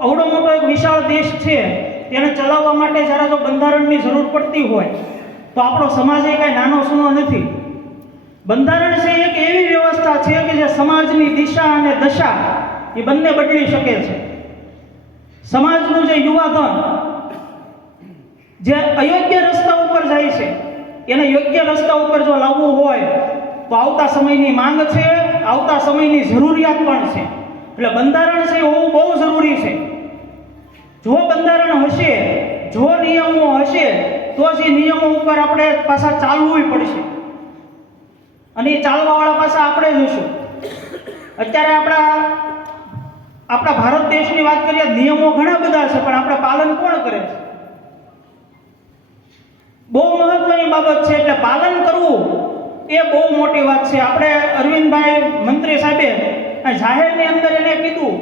અવડો મોટો એક વિશાળ દેશ છે, તેને ચલાવવા માટે જ્યારે જો બંધારણની જરૂર પડતી હોય, તો આપણો સમાજ એ કાંઈ નાનો સૂનો નથી. બંધારણ છે એક એવી વ્યવસ્થા છે કે જે સમાજની દિશા અને દશા એ બંને બદલી શકે છે. સમાજનું જે યુવાધન, જે અયોગ્ય રસ્તા ઉપર જાય છે, એને યોગ્ય રસ્તા ઉપર જો લાવવું હોય, તો આવતા સમયની માંગ છે, આવતા સમયની જરૂરિયાત પણ છે. એટલે બંધારણ છે હોવું બહુ જરૂરી છે. જો બંધારણ હશે, જો નિયમો હશે, તો જ એ નિયમો ઉપર આપણે પાછા ચાલવું પડશે. અને એ ચાલવાવાળા પાછા આપણે જ હશું અત્યારે આપણા આપણા ભારત દેશની વાત કરીએ, નિયમો ઘણા બધા છે, પણ આપણે પાલન કોણ કરે છે? બહુ મહત્વની બાબત છે, એટલે પાલન કરવું એ બહુ મોટી વાત છે. આપણે અરવિંદભાઈ મંત્રી સાહેબે જાહેરની અંદર એને કીધું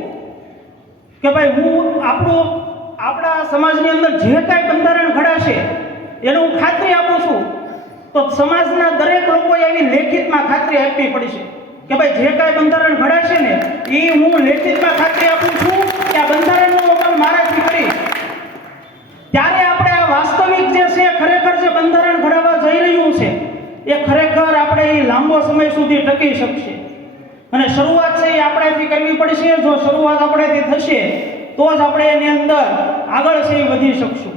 કે ભાઈ હું આપણું, આપણા સમાજની અંદર જે કાંઈ બંધારણ ઘડાશે, એનું હું ખાતરી આપું છું. તો સમાજના દરેક લોકોએ એવી લેખિતમાં ખાતરી આપવી પડશે કે ભાઈ જે કાંઈ બંધારણ ઘડાશે ને, એ હું લેખિતમાં ખાતરી આપું છું કે આ બંધારણનું અમલ મારાથી કરીશ ત્યારે આપણે આ વાસ્તવિક જે છે, ખરેખર જે બંધારણ ઘડાવવા જઈ રહ્યું છે, એ ખરેખર આપણે એ લાંબો સમય સુધી ટકી શકશે. અને શરૂઆત છે એ આપણેથી કરવી પડશે. જો શરૂઆત આપણે તે થશે, તો જ આપણે એની અંદર આગળ છે એ વધી શકશું.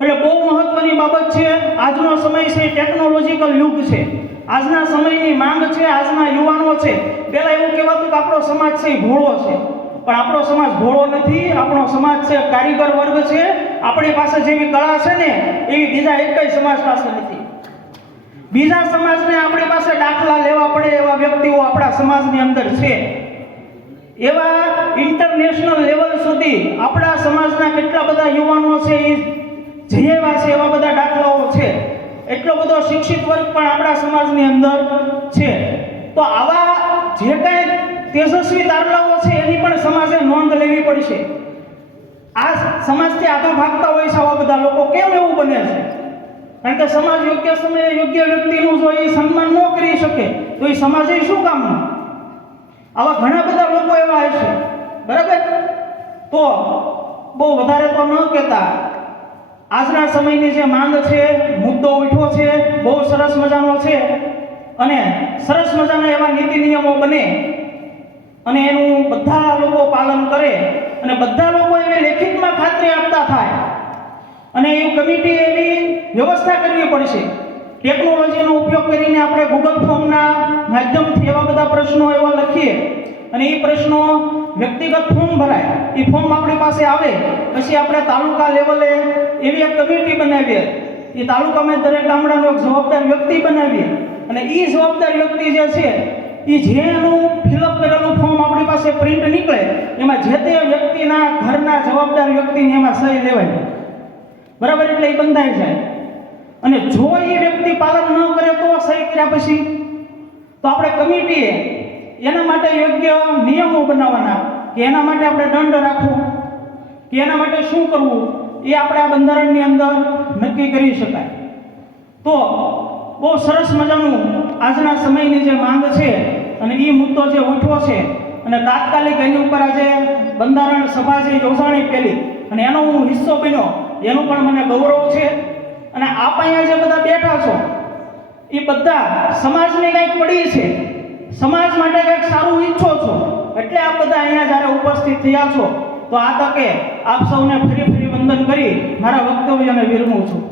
એટલે બહુ મહત્વની બાબત છે, આજનો સમય છે ટેકનોલોજીકલ યુગ છે. આજના સમયની માંગ છે, આજના યુવાનો છે. પહેલાં એવું કહેવાતું કે આપણો સમાજ છે એ ભોળો છે. પણ આપણો સમાજ ભોળો નથી, આપણો સમાજ છે કારીગર વર્ગ છે. આપણી પાસે જેવી કળા છે ને, એવી બીજા એકય સમાજ પાસે નથી. બીજા સમાજને આપણી પાસે દાખલા લેવા પડે એવા વ્યક્તિઓ આપણા સમાજની અંદર છે. એવા ઇન્ટરનેશનલ લેવલ સુધી આપણા સમાજના કેટલા બધા યુવાનો છે એ આવ્યા છે એવા બધા દાખલાઓ છે. એટલો બધો શિક્ષિત વર્ગ પણ આપણા સમાજની અંદર છે. તો આવા જે કાંઈ તેજસ્વી તારલાઓ છે એની પણ સમાજે નોંધ લેવી પડશે. આ સમાજથી આગળ ભાગતા હોય છે આવા બધા લોકો. કેમ એવું બને છે? કારણ કે સમાજ યોગ્ય સમયે યોગ્ય વ્યક્તિનું જો એ સન્માન ન કરી શકે, તો એ સમાજે શું કામનું આવા ઘણા બધા લોકો એવા હશે બરાબર? તો બહુ વધારે તો ન કહેતા. આજના સમયની જે માંગ છે, મુદ્દો ઉઠ્યો છે, બહુ સરસ મજાનો છે. અને સરસ મજાના એવા નીતિ નિયમો બને. અને એનું બધા લોકો પાલન કરે. અને બધા લોકો એને લેખિતમાં ખાતરી આપતા થાય. અને એ કમિટી એવી વ્યવસ્થા કરવી પડશે. ટેકનોલોજીનો ઉપયોગ કરીને આપણે ગૂગલ ફોર્મના માધ્યમથી એવા બધા પ્રશ્નો એવા લખીએ અને એ પ્રશ્નો વ્યક્તિગત ફોર્મ ભરાય. એ ફોર્મ આપણી પાસે આવે, પછી આપણે તાલુકા લેવલે એવી એક કમિટી બનાવીએ. એ તાલુકામાં દરેક ગામડાનો એક જવાબદાર વ્યક્તિ બનાવીએ. અને એ જવાબદાર વ્યક્તિ જે છે એ જેનું ફિલઅપ કરેલું ફોર્મ આપણી પાસે પ્રિન્ટ નીકળે, એમાં જે તે વ્યક્તિના ઘરના જવાબદાર વ્યક્તિની એમાં સહી લેવાય. બરાબર? એટલે એ બંધાઈ જાય. અને જો એ વ્યક્તિ પાલન ન કરે તો સહી કર્યા પછી? તો આપણે કમિટીએ એના માટે યોગ્ય નિયમો બનાવવાના કે એના માટે આપણે દંડ રાખવો. કે એના માટે શું કરવું? એ આપણે આ બંધારણની અંદર નક્કી કરી શકાય. તો બહુ સરસ મજાનું આજના સમયની જે માંગ છે અને એ મુદ્દો જે ઉઠ્યો છે અને તાત્કાલિક એની ઉપર આજે બંધારણ સભા જે યોજાણી પેલી અને એનો હું હિસ્સો બન્યો એનું પણ મને ગૌરવ છે. અને આપ અહીંયા જે બધા બેઠા છો, એ બધા સમાજને કંઈક પડી છે. સમાજ માટે કંઈક સારું ઈચ્છો છો. એટલે આપ બધા અહીંયા જ્યારે ઉપસ્થિત થયા છો, તો આ તકે આપ સૌને ફરી ફરી વંદન કરી મારા વક્તવ્યને વિરમું છું.